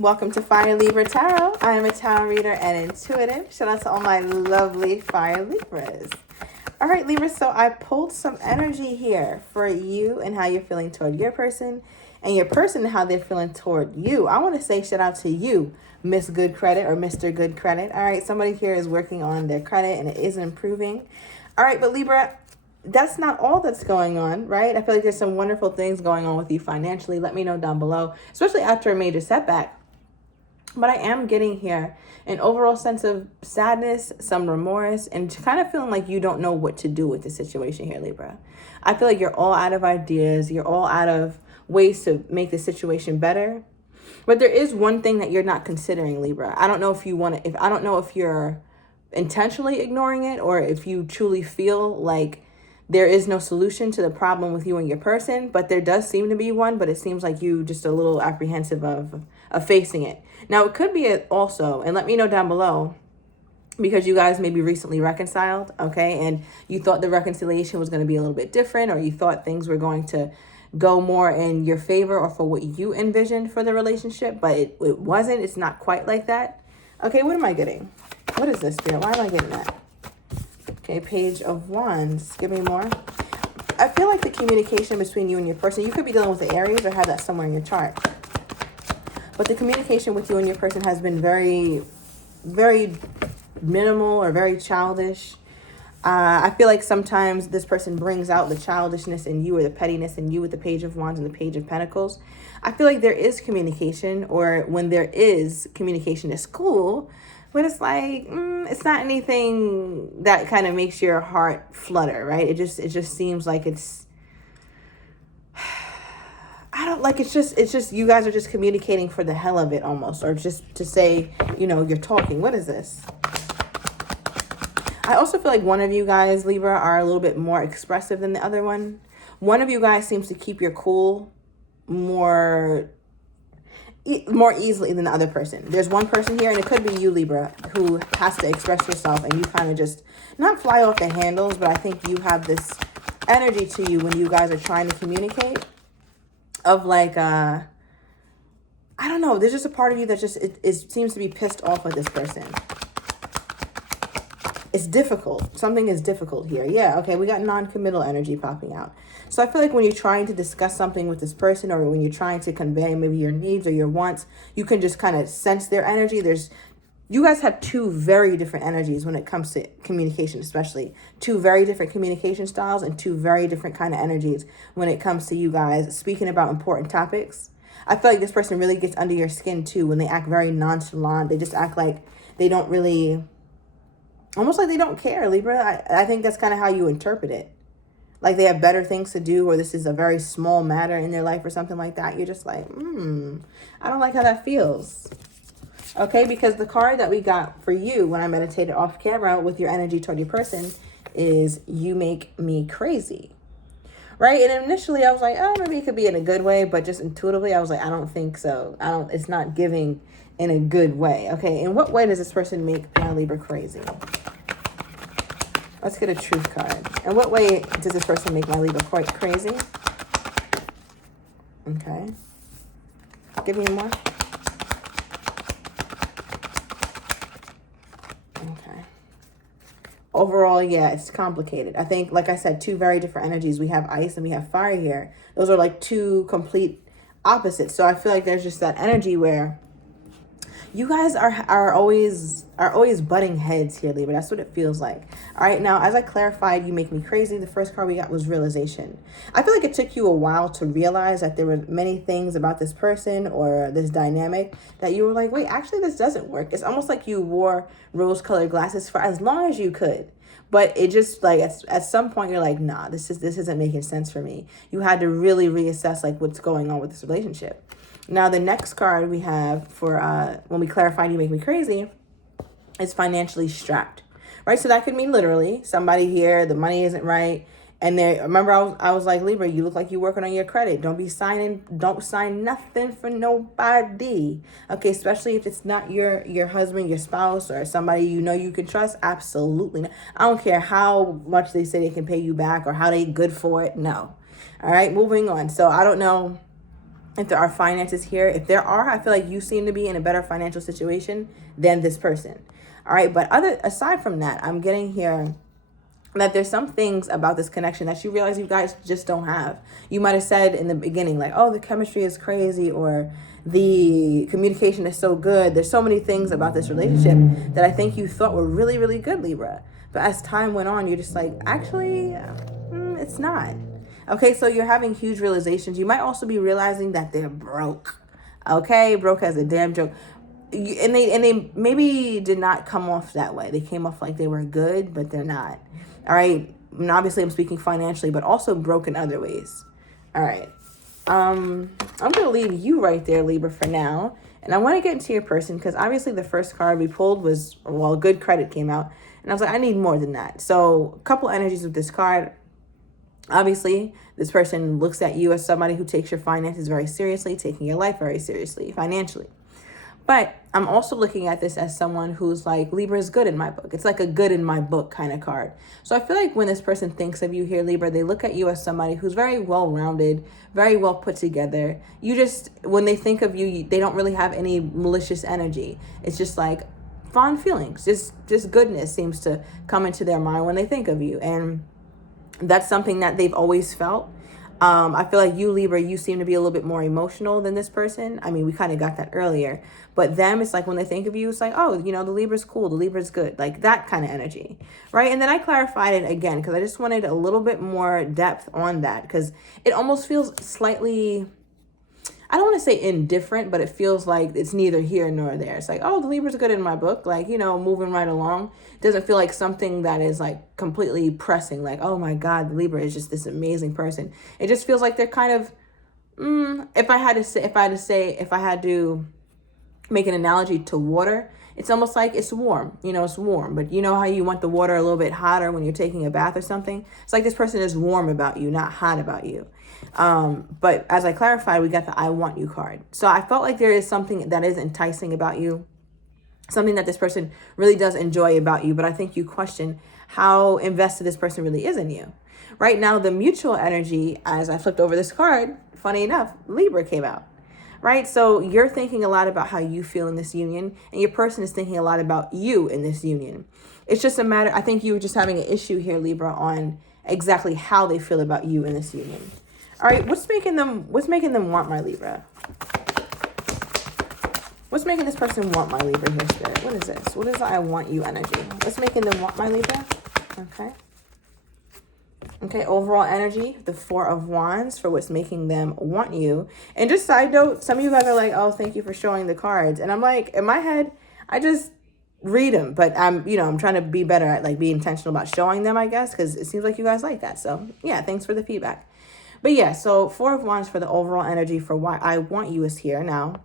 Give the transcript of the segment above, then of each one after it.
Welcome to Fire Libra Tarot. I am a tarot reader and intuitive. Shout out to all my lovely Fire Libras. All right, Libra, so I pulled some energy here for you and how you're feeling toward your person and your person and how they're feeling toward you. I want to say shout out to you, Miss Good Credit or Mr. Good Credit. All right, somebody here is working on their credit and it is improving. All right, but Libra, that's not all that's going on, right? I feel like there's some wonderful things going on with you financially. Let me know down below, especially after a major setback. But I am getting here an overall sense of sadness, some remorse, and kind of feeling like you don't know what to do with the situation here, Libra. I feel like you're all out of ideas. You're all out of ways to make the situation better. But there is one thing that you're not considering, Libra. I don't know if you want to, I don't know if you're intentionally ignoring it or if you truly feel like there is no solution to the problem with you and your person, but there does seem to be one, but it seems like you just a little apprehensive of facing it. Now, it could be also, and let me know down below, because you guys maybe recently reconciled, okay? And you thought the reconciliation was going to be a little bit different, or you thought things were going to go more in your favor or for what you envisioned for the relationship, but it wasn't. It's not quite like that. Okay, what am I getting? What is this, Spirit? Why am I getting that? Okay, Page of Wands. Give me more. I feel like the communication between you and your person, you could be dealing with the Aries or have that somewhere in your chart. But the communication with you and your person has been very, very minimal or very childish. I feel like sometimes this person brings out the childishness in you or the pettiness in you with the Page of Wands and the Page of Pentacles. I feel like there is communication, or when there is communication, is cool. But it's like, it's not anything that kind of makes your heart flutter, right? It just seems like it's, I don't like, it's just, you guys are just communicating for the hell of it almost, or just to say, you're talking. What is this? I also feel like one of you guys, Libra, are a little bit more expressive than the other one. One of you guys seems to keep your cool more easily than the other person. There's one person here, and it could be you, Libra, who has to express yourself, and you kind of just not fly off the handles, but I think you have this energy to you when you guys are trying to communicate of like, I don't know, there's just a part of you that just it seems to be pissed off with this person. It's difficult. Something is difficult here. Yeah, okay, we got non-committal energy popping out. So I feel like when you're trying to discuss something with this person, or when you're trying to convey maybe your needs or your wants, you can just kind of sense their energy. You guys have two very different energies when it comes to communication, especially. Two very different communication styles and two very different kind of energies when it comes to you guys speaking about important topics. I feel like this person really gets under your skin too when they act very nonchalant. They just act like they don't really, almost like they don't care, Libra. I think that's kind of how you interpret it. Like they have better things to do, or this is a very small matter in their life or something like that. You're just like, I don't like how that feels. Okay, because the card that we got for you when I meditated off camera with your energy toward your person is You Make Me Crazy. Right? And initially I was like, oh, maybe it could be in a good way, but just intuitively I was like, I don't think so. It's not giving in a good way. Okay, in what way does this person make my Libra crazy? Let's get a truth card. In what way does this person make my Libra quite crazy? Okay. Give me more. Okay. Overall, yeah, it's complicated. I think, like I said, two very different energies. We have ice and we have fire here. Those are like two complete opposites. So I feel like there's just that energy where you guys are always butting heads here, Libra. That's what it feels like. All right, now, as I clarified, You Make Me Crazy, the first card we got was realization. I feel like it took you a while to realize that there were many things about this person or this dynamic that you were like, wait, actually, this doesn't work. It's almost like you wore rose-colored glasses for as long as you could. But it just like at some point you're like, nah, this isn't making sense for me. You had to really reassess like what's going on with this relationship. Now, the next card we have for when we clarified You Make Me Crazy is financially strapped, right? So that could mean literally somebody here, the money isn't right. And remember, I was like, Libra, you look like you're working on your credit. Don't sign nothing for nobody. Okay, especially if it's not your husband, your spouse, or somebody you can trust. Absolutely not. I don't care how much they say they can pay you back or how they good for it. No. All right, moving on. So I don't know if there are finances here. If there are, I feel like you seem to be in a better financial situation than this person. All right, but aside from that, I'm getting here that there's some things about this connection that you realize you guys just don't have. You might have said in the beginning, like, oh, the chemistry is crazy, or the communication is so good. There's so many things about this relationship that I think you thought were really, really good, Libra. But as time went on, you're just like, actually, it's not. Okay, so you're having huge realizations. You might also be realizing that they're broke. Okay, broke as a damn joke. And they maybe did not come off that way. They came off like they were good, but they're not. All right. And obviously, I'm speaking financially, but also broke in other ways. All right. I'm going to leave you right there, Libra, for now. And I want to get into your person because obviously the first card we pulled was, well, good credit came out. And I was like, I need more than that. So a couple energies with this card. Obviously, this person looks at you as somebody who takes your finances very seriously, taking your life very seriously, financially. But I'm also looking at this as someone who's like, Libra is good in my book. It's like a good in my book kind of card. So I feel like when this person thinks of you here, Libra, they look at you as somebody who's very well-rounded, very well put together. You just, when they think of you, they don't really have any malicious energy. It's just like fond feelings. Just goodness seems to come into their mind when they think of you. And that's something that they've always felt. I feel like you, Libra, you seem to be a little bit more emotional than this person. I mean, we kind of got that earlier. But them, it's like when they think of you, it's like, oh, you know, the Libra's cool. The Libra's good. Like that kind of energy, right? And then I clarified it again because I just wanted a little bit more depth on that because it almost feels slightly, I don't want to say indifferent, but it feels like it's neither here nor there. It's like, oh, the Libra's good in my book. Like, you know, moving right along. It doesn't feel like something that is like completely pressing. Like, oh my God, the Libra is just this amazing person. It just feels like they're kind of, if I had to make an analogy to water, it's almost like it's warm. You know, it's warm. But you know how you want the water a little bit hotter when you're taking a bath or something? It's like this person is warm about you, not hot about you. But as I clarified, we got the I want you card. So I felt like there is something that is enticing about you, something that this person really does enjoy about you. But I think you question how invested this person really is in you. Right now, the mutual energy, as I flipped over this card, funny enough, Libra came out. Right? So you're thinking a lot about how you feel in this union, and your person is thinking a lot about you in this union. It's just a matter, I think you were just having an issue here, Libra, on exactly how they feel about you in this union. All right, what's making them want my Libra? What's making this person want my Libra here, Spirit? What is this? What is the I want you energy? What's making them want my Libra? Okay. Okay, overall energy, the Four of Wands for what's making them want you. And just side note, some of you guys are like, oh, thank you for showing the cards. And I'm like, in my head, I just read them. But I'm trying to be better at like being intentional about showing them, I guess, because it seems like you guys like that. So yeah, thanks for the feedback. But yeah, so Four of Wands for the overall energy for why I want you is here. Now,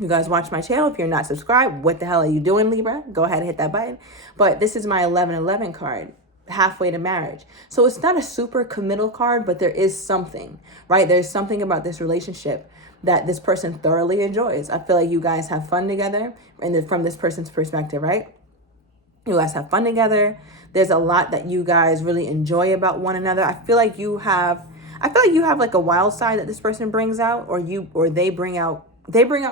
you guys watch my channel. If you're not subscribed, what the hell are you doing, Libra? Go ahead and hit that button. But this is my 1111 card. Halfway to marriage. So it's not a super committal card, but there is something, right? There's something about this relationship that this person thoroughly enjoys. I feel like you guys have fun together, and from this person's perspective, right? You guys have fun together. There's a lot that you guys really enjoy about one another. I feel like you have like a wild side that this person brings out, or they bring out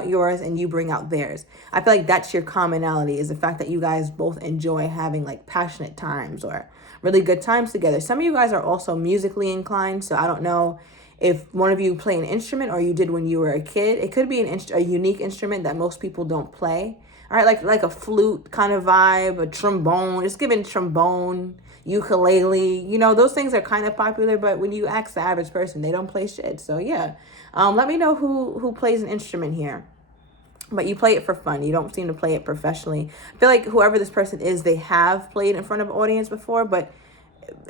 yours and you bring out theirs. I feel like that's your commonality, is the fact that you guys both enjoy having like passionate times or really good times together. Some of you guys are also musically inclined, so I don't know if one of you play an instrument or you did when you were a kid. It could be a unique instrument that most people don't play. All right, like a flute kind of vibe, a trombone. Just giving trombone, ukulele. You know, those things are kind of popular, but when you ask the average person, they don't play shit. So yeah, let me know who plays an instrument here. But you play it for fun. You don't seem to play it professionally. I feel like whoever this person is, they have played in front of an audience before, but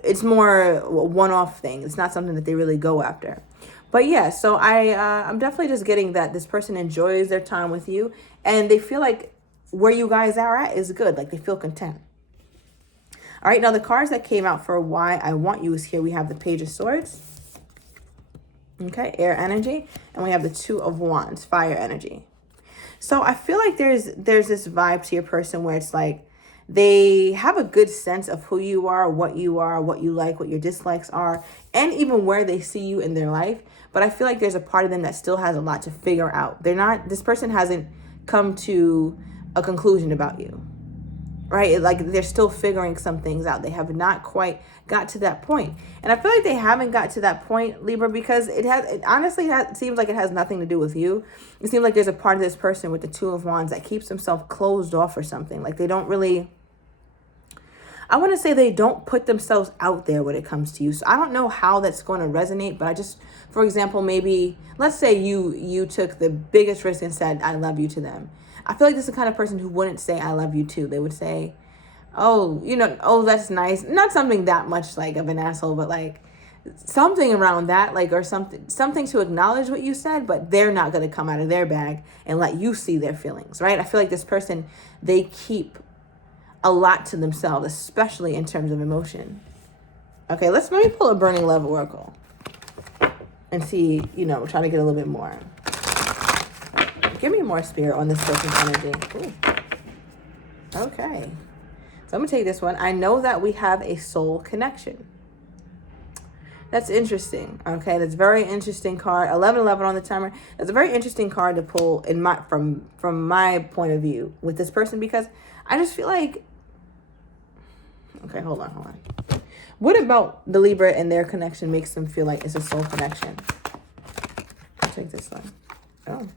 it's more a one-off thing. It's not something that they really go after. But yeah, so I'm definitely just getting that this person enjoys their time with you, and they feel like where you guys are at is good. Like they feel content. All right, now the cards that came out for why I want you is here. We have the Page of Swords. Okay, air energy. And we have the Two of Wands, fire energy. So I feel like there's this vibe to your person where it's like they have a good sense of who you are, what you like, what your dislikes are, and even where they see you in their life. but I feel like there's a part of them that still has a lot to figure out. This person hasn't come to a conclusion about you, right? Like they're still figuring some things out. They have not quite got to that point. And I feel like they haven't got to that point, Libra, because it honestly seems like it has nothing to do with you. It seems like there's a part of this person with the Two of Wands that keeps themselves closed off or something. Like they don't really, I want to say they don't put themselves out there when it comes to you. So I don't know how that's going to resonate, but I just, for example, maybe let's say you took the biggest risk and said, I love you to them. I feel like this is the kind of person who wouldn't say, I love you too. They would say, oh, oh, that's nice. Not something that much like of an asshole, but like something around that, like, or something to acknowledge what you said, but they're not going to come out of their bag and let you see their feelings, right? I feel like this person, they keep a lot to themselves, especially in terms of emotion. Okay, let's maybe pull a Burning Love Oracle and see, try to get a little bit more. Give me more, Spirit, on this person's energy. Ooh. Okay. So I'm going to take this one. I know that we have a soul connection. That's interesting. Okay, that's a very interesting card. 1111 on the timer. That's a very interesting card to pull from my point of view with this person, because I just feel like, okay, hold on. What about the Libra and their connection makes them feel like it's a soul connection? I'll take this one. Oh.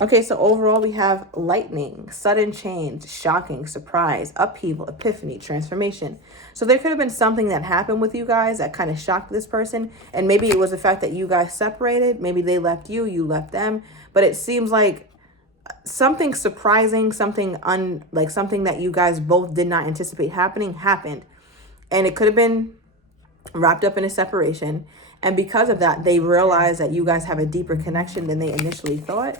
Okay, so overall we have lightning, sudden change, shocking, surprise, upheaval, epiphany, transformation. So there could have been something that happened with you guys that kind of shocked this person. And maybe it was the fact that you guys separated. Maybe they left you, you left them. But it seems like something surprising, something that you guys both did not anticipate happened. And it could have been wrapped up in a separation. And because of that, they realized that you guys have a deeper connection than they initially thought.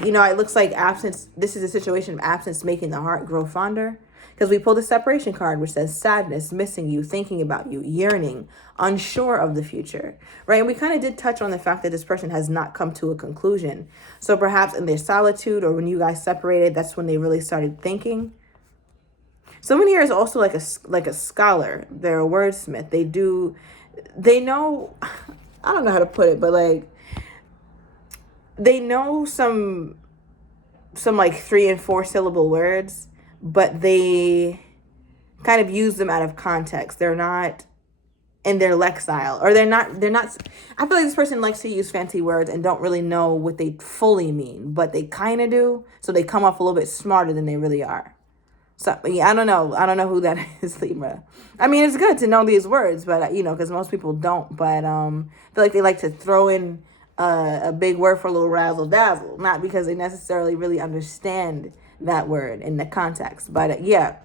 It looks like absence. This is a situation of absence making the heart grow fonder, because we pulled a separation card, which says sadness, missing you, thinking about you, yearning, unsure of the future, right? And we kind of did touch on the fact that this person has not come to a conclusion. So perhaps in their solitude, or when you guys separated, that's when they really started thinking. Someone here is also like a scholar. They're a wordsmith. They know, I don't know how to put it, but like, they know some like 3 and 4 syllable words, but they kind of use them out of context. They're not in their lexile, or they're not, I feel like this person likes to use fancy words and don't really know what they fully mean, but they kind of do. So they come off a little bit smarter than they really are. So yeah, I don't know who that is, Libra. I mean, it's good to know these words, but because most people don't, but I feel like they like to throw in a big word for a little razzle dazzle, not because they necessarily really understand that word in the context. But yeah,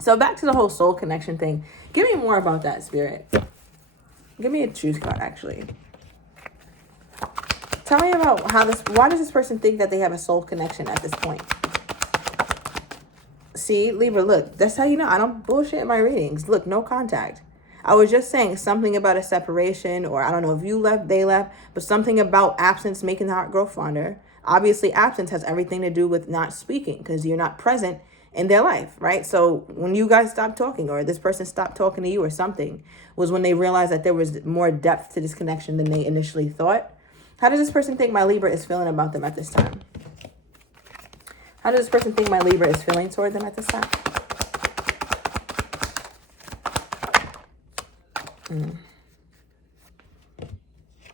so back to the whole soul connection thing. Give me more about that, Spirit. Give me a truth card, actually. Tell me about why does this person think that they have a soul connection at this point? See, Libra, look, that's how you know I don't bullshit in my readings. Look, no contact. I was just saying something about a separation, or I don't know if you left, they left, but something about absence making the heart grow fonder. Obviously, absence has everything to do with not speaking, because you're not present in their life, right? So when you guys stopped talking, or this person stopped talking to you or something, was when they realized that there was more depth to this connection than they initially thought. How does this person think my Libra is feeling about them at this time? How does this person think my Libra is feeling toward them at this time?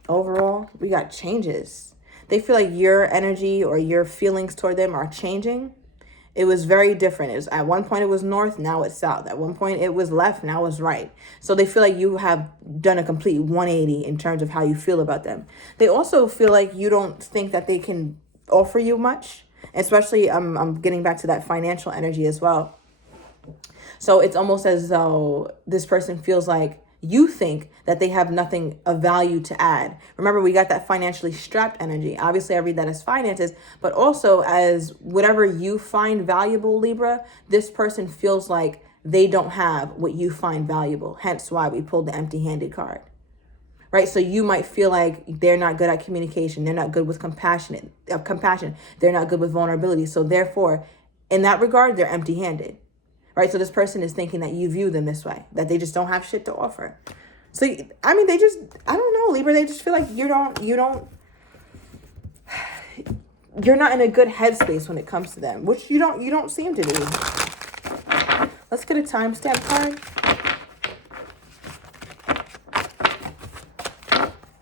Overall, we got changes. They feel like your energy or your feelings toward them are changing. It was very different. At one point it was north, now it's south. At one point it was left, now it's right. So they feel like you have done a complete 180 in terms of how you feel about them. They also feel like you don't think that they can offer you much. Especially, I'm getting back to that financial energy as well. So it's almost as though this person feels like you think that they have nothing of value to add. Remember, we got that financially strapped energy. Obviously, I read that as finances, but also as whatever you find valuable, Libra, this person feels like they don't have what you find valuable. Hence why we pulled the empty-handed card. Right? So you might feel like they're not good at communication. They're not good with compassion. They're not good with vulnerability. So therefore, in that regard, they're empty-handed. Right? So this person is thinking that you view them this way, that they just don't have shit to offer. So, I mean, they just, I don't know, Libra, they just feel like you're not in a good headspace when it comes to them, which you don't seem to be. Let's get a timestamp card.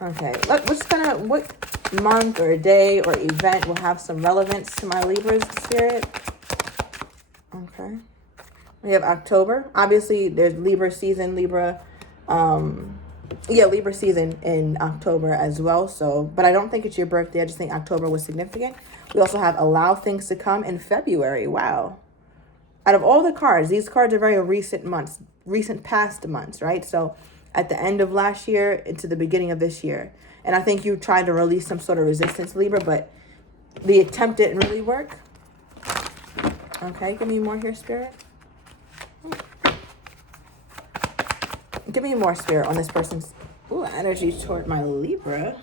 Okay, what month or day or event will have some relevance to my Libra's spirit? Okay. We have October. Obviously, there's Libra season, Libra season in October as well. So, but I don't think it's your birthday. I just think October was significant. We also have allow things to come in February. Wow. Out of all the cards, these cards are very recent past months, right? So at the end of last year into the beginning of this year. And I think you tried to release some sort of resistance, Libra, but the attempt didn't really work. Okay, give me more here, Spirit. Give me more, Spirit, on this person's energy toward my Libra.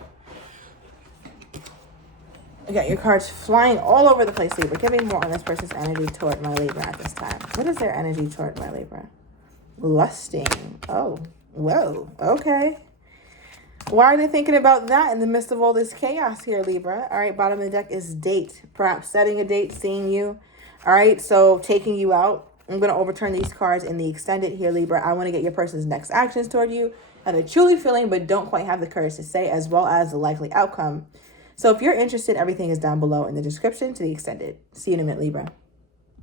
You got your cards flying all over the place, Libra. Give me more on this person's energy toward my Libra at this time. What is their energy toward my Libra? Lusting. Oh, whoa. Okay. Why are they thinking about that in the midst of all this chaos here, Libra? All right, bottom of the deck is date. Perhaps setting a date, seeing you. All right, so taking you out. I'm going to overturn these cards in the extended here, Libra. I want to get your person's next actions toward you that they're truly feeling but don't quite have the courage to say, as well as the likely outcome. So if you're interested, everything is down below in the description to the extended. See you in a minute, Libra.